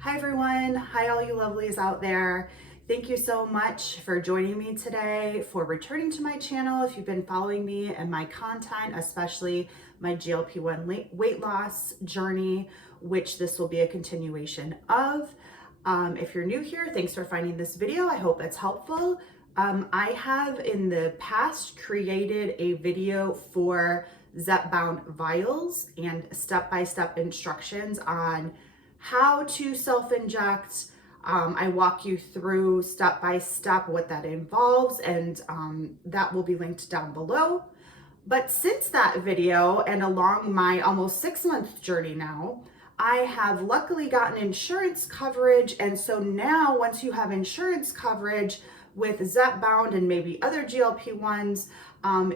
Hi everyone, hi all you lovelies out there. Thank you so much for joining me today, for returning to my channel. If you've been following me and my content, especially my GLP-1 weight loss journey, which this will be a continuation of. If you're new here, thanks for finding this video. I hope it's helpful. I have in the past created a video for Zepbound vials and step-by-step instructions on how to self-inject. I walk you through step by step what that involves, and that will be linked down below. But since that video and along my almost 6-month journey now, I have luckily gotten insurance coverage. And so now once you have insurance coverage with Zepbound and maybe other GLP-1s,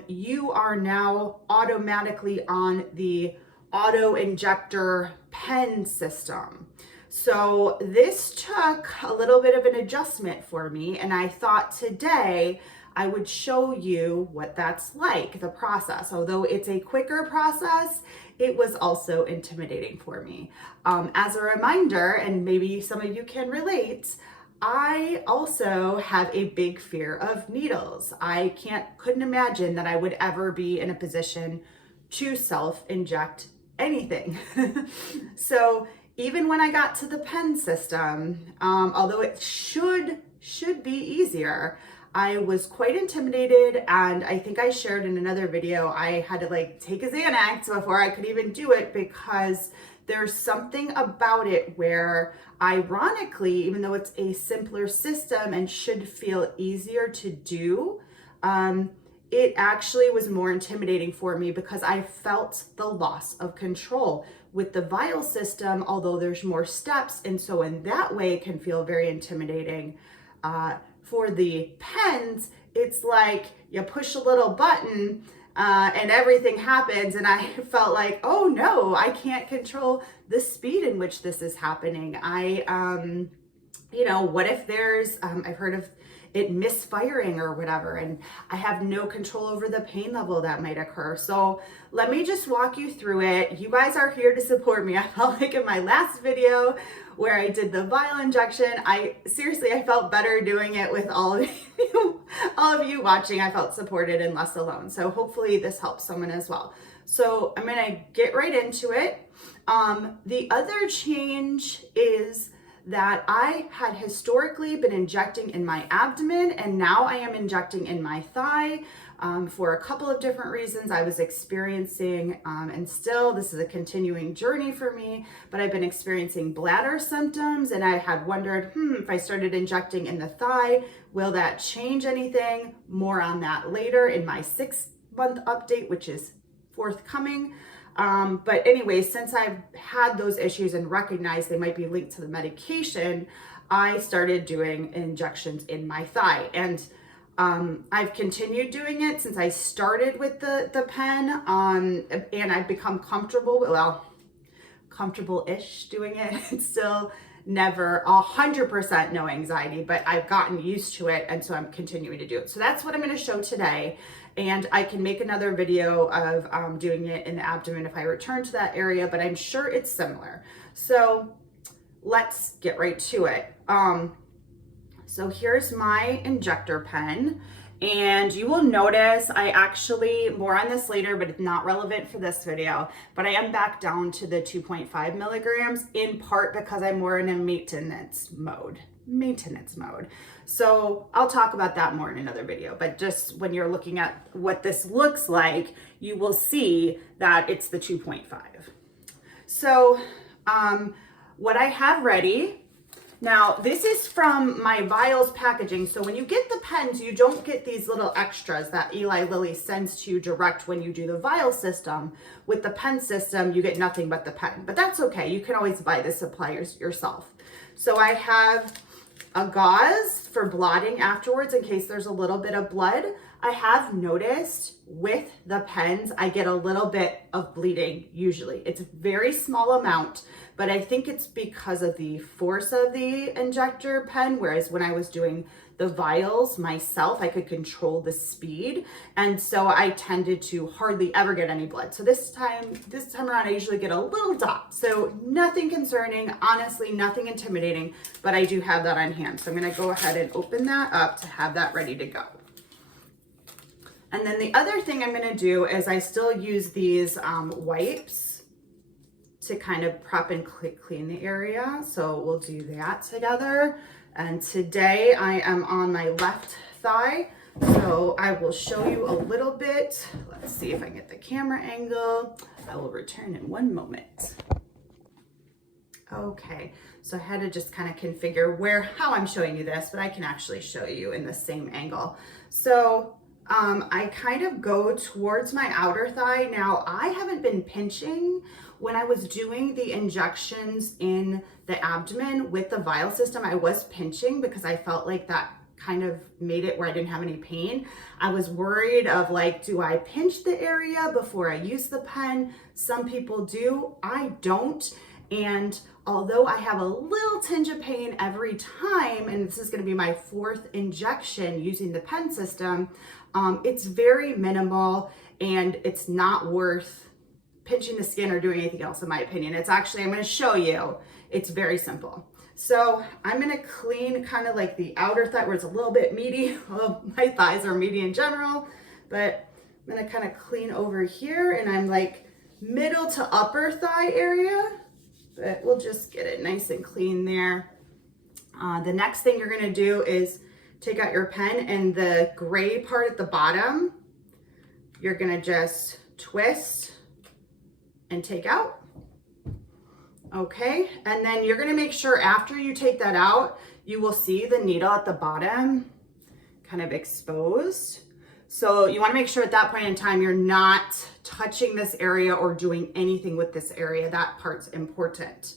you are now automatically on the auto injector pen system. So this took a little bit of an adjustment for me, and I thought today I would show you what that's like, the process. Although it's a quicker process, it was also intimidating for me. As a reminder, and maybe some of you can relate, I also have a big fear of needles. I couldn't imagine that I would ever be in a position to self-inject anything. So even when I got to the pen system, although it should be easier, I was quite intimidated. And I think I shared in another video, I had to take a Xanax before I could even do it, because there's something about it where, ironically, even though it's a simpler system and should feel easier to do, it actually was more intimidating for me because I felt the loss of control with the vial system, although there's more steps. And so in that way, it can feel very intimidating. For the pens, it's like you push a little button and everything happens. And I felt like, oh no, I can't control the speed in which this is happening. What if there's, I've heard of it misfiring or whatever, and I have no control over the pain level that might occur. So let me just walk you through it. You guys are here to support me. I felt like in my last video where I did the vial injection, I felt better doing it with all of you watching. I felt supported and less alone. So hopefully this helps someone as well. So I'm gonna get right into it. The other change is that I had historically been injecting in my abdomen, and now I am injecting in my thigh for a couple of different reasons. I was experiencing, and still this is a continuing journey for me, but I've been experiencing bladder symptoms, and I had wondered, if I started injecting in the thigh, will that change anything? More on that later in my 6-month update, which is forthcoming. But anyway, since I've had those issues and recognized they might be linked to the medication, I started doing injections in my thigh. And I've continued doing it since I started with the pen, and I've become comfortable-ish doing it. It's still never 100% no anxiety, but I've gotten used to it, and so I'm continuing to do it. So that's what I'm going to show today. And I can make another video of doing it in the abdomen if I return to that area, but I'm sure it's similar. So let's get right to it. So here's my injector pen, and you will notice I actually, more on this later, but it's not relevant for this video, but I am back down to the 2.5 milligrams, in part because I'm more in a maintenance mode. So I'll talk about that more in another video, but just when you're looking at what this looks like, you will see that it's the 2.5. So what I have ready now, this is from my vials packaging. So when you get the pens, you don't get these little extras that Eli Lilly sends to you direct when you do the vial system. With the pen system, you get nothing but the pen, but that's okay. You can always buy the supplies yourself. So I have a gauze for blotting afterwards in case there's a little bit of blood. I have noticed with the pens, I get a little bit of bleeding usually. It's a very small amount, but I think it's because of the force of the injector pen, whereas when I was doing the vials myself, I could control the speed. And so I tended to hardly ever get any blood. So this time around, I usually get a little dot. So nothing concerning, honestly, nothing intimidating, but I do have that on hand. So I'm gonna go ahead and open that up to have that ready to go. And then the other thing I'm gonna do is I still use these wipes to kind of prep and clean the area. So we'll do that together. And today I am on my left thigh. So I will show you a little bit. Let's see if I can get the camera angle. I will return in one moment. Okay, so I had to just kind of configure how I'm showing you this, but I can actually show you in the same angle. So I kind of go towards my outer thigh. Now, I haven't been pinching. When I was doing the injections in the abdomen with the vial system, I was pinching because I felt like that kind of made it where I didn't have any pain. I was worried of like, do I pinch the area before I use the pen? Some people do, I don't. And although I have a little tinge of pain every time, and this is gonna be my 4th injection using the pen system, it's very minimal and it's not worth pinching the skin or doing anything else in my opinion. It's actually, I'm gonna show you, it's very simple. So I'm gonna clean kind of like the outer thigh where it's a little bit meaty. Well, my thighs are meaty in general, but I'm gonna kind of clean over here and I'm like middle to upper thigh area, but we'll just get it nice and clean there. The next thing you're gonna do is take out your pen and the gray part at the bottom, you're gonna just twist and take out. Okay, and then you're gonna make sure after you take that out, you will see the needle at the bottom kind of exposed. So you wanna make sure at that point in time, you're not touching this area or doing anything with this area. That part's important.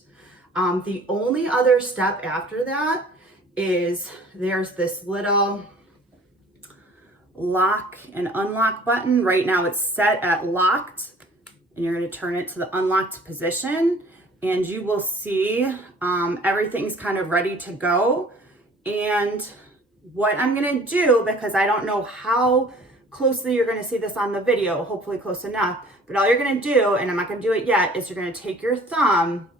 The only other step after that is there's this little lock and unlock button. Right now it's set at locked and you're gonna turn it to the unlocked position and you will see everything's kind of ready to go. And what I'm gonna do, because I don't know how closely you're gonna see this on the video, hopefully close enough, but all you're gonna do, and I'm not gonna do it yet, is you're gonna take your thumb,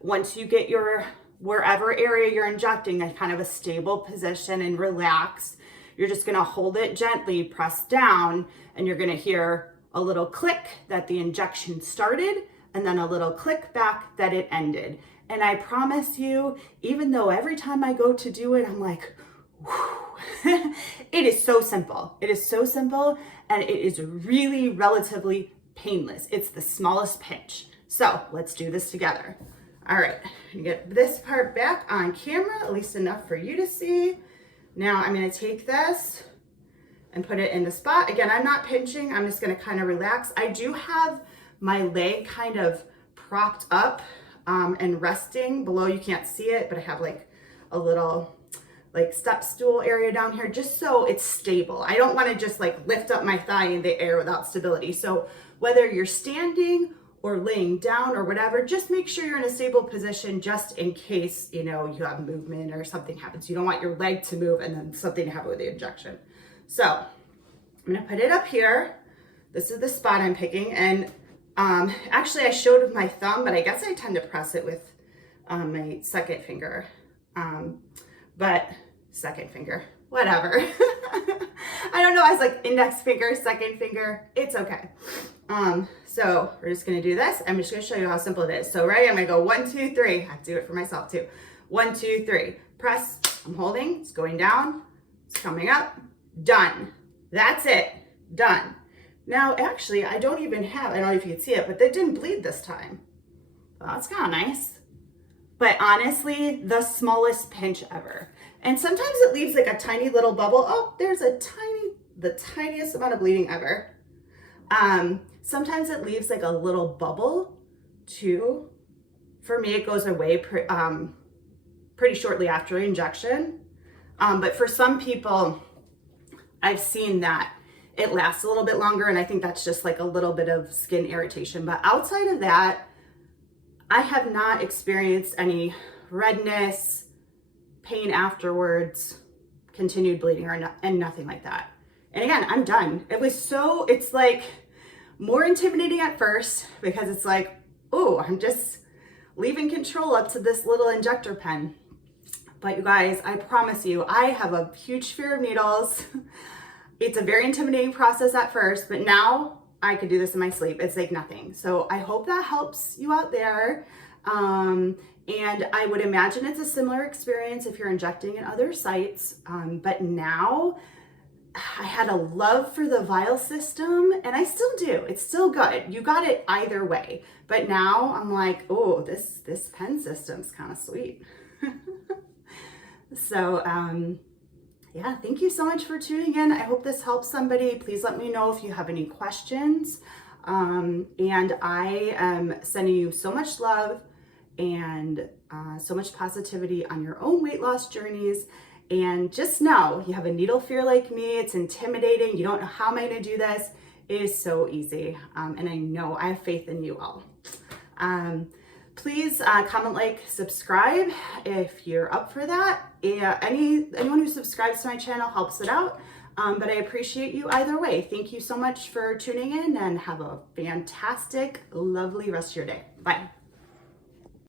once you get your wherever area you're injecting a kind of a stable position and relax, you're just gonna hold it gently, press down, and you're gonna hear a little click that the injection started, and then a little click back that it ended. And I promise you, even though every time I go to do it, I'm like, whew, it is so simple. It is so simple, and it is really relatively painless. It's the smallest pinch. So let's do this together. All right, you get this part back on camera, at least enough for you to see. Now I'm gonna take this and put it in the spot. Again, I'm not pinching, I'm just gonna kind of relax. I do have my leg kind of propped up and resting below. You can't see it, but I have like a little like step stool area down here just so it's stable. I don't wanna just like lift up my thigh in the air without stability. So whether you're standing or laying down or whatever, just make sure you're in a stable position just in case, you know, you have movement or something happens. You don't want your leg to move and then something to happen with the injection. So I'm gonna put it up here. This is the spot I'm picking. And actually I showed with my thumb, but I guess I tend to press it with my second finger. But second finger, whatever. I don't know, I was like index finger, second finger, it's okay. So we're just gonna do this. I'm just gonna show you how simple it is. So ready, I'm gonna go 1, 2, 3. I have to do it for myself too. 1, 2, 3, press, I'm holding, it's going down, it's coming up, done. That's it, done. Now, actually, I don't even have, I don't know if you can see it, but they didn't bleed this time. Well, that's kind of nice. But honestly, the smallest pinch ever. And sometimes it leaves like a tiny little bubble. Oh, there's the tiniest amount of bleeding ever. Sometimes it leaves like a little bubble too. For me, it goes away pretty shortly after injection. But for some people, I've seen that it lasts a little bit longer, and I think that's just like a little bit of skin irritation. But outside of that, I have not experienced any redness, pain afterwards, continued bleeding, and nothing like that. And again, I'm done. It's like more intimidating at first because it's like, oh, I'm just leaving control up to this little injector pen. But you guys, I promise you, I have a huge fear of needles. It's a very intimidating process at first, but now I could do this in my sleep. It's like nothing. So I hope that helps you out there. And I would imagine it's a similar experience if you're injecting in other sites. But now I had a love for the vial system, and I still do. It's still good. You got it either way. But now I'm like, oh, this pen system's kind of sweet. So, yeah, thank you so much for tuning in. I hope this helps somebody. Please let me know if you have any questions. And I am sending you so much love and so much positivity on your own weight loss journeys. And just know, you have a needle fear like me. It's intimidating. You don't know, how am I going to do this? It is so easy. And I know I have faith in you all. Please comment, like, subscribe if you're up for that. Anyone who subscribes to my channel helps it out. But I appreciate you either way. Thank you so much for tuning in, and have a fantastic, lovely rest of your day. Bye.